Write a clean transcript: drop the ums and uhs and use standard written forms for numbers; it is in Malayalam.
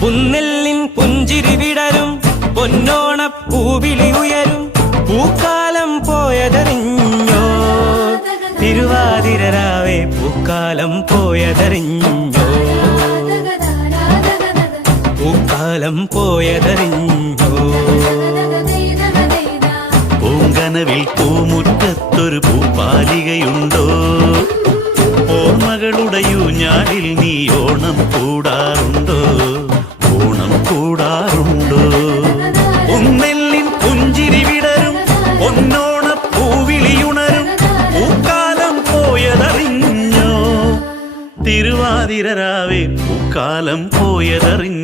പുന്നെല്ലിൻ പുഞ്ചിരി വിടരും പൊന്നോണപ്പൂവിളി ഉയരും പൂക്കാലം പോയതറിഞ്ഞോ തിരുവാതിരരാവേ പൂക്കാലം പോയതറിഞ്ഞോ പൂക്കാലം പോയതറിഞ്ഞോ പൂങ്കനവിൽ പൂമുറ്റത്തൊരു പൂപ്പാലികയുണ്ടോ ഓർമ്മകളുടെയൂ ഞാനിൽ നീ ഓണം കൂടാറുണ്ടോ ഓണം കൂടാറുണ്ടോ ഉന്നെല്ലിൻ പുഞ്ചിരി വിടരും പൊന്നോണപ്പൂവിളിയുണരും പൂക്കാലം പോയതറിഞ്ഞോ തിരുവാതിരരാവേ പൂക്കാലം പോയതറിഞ്ഞോ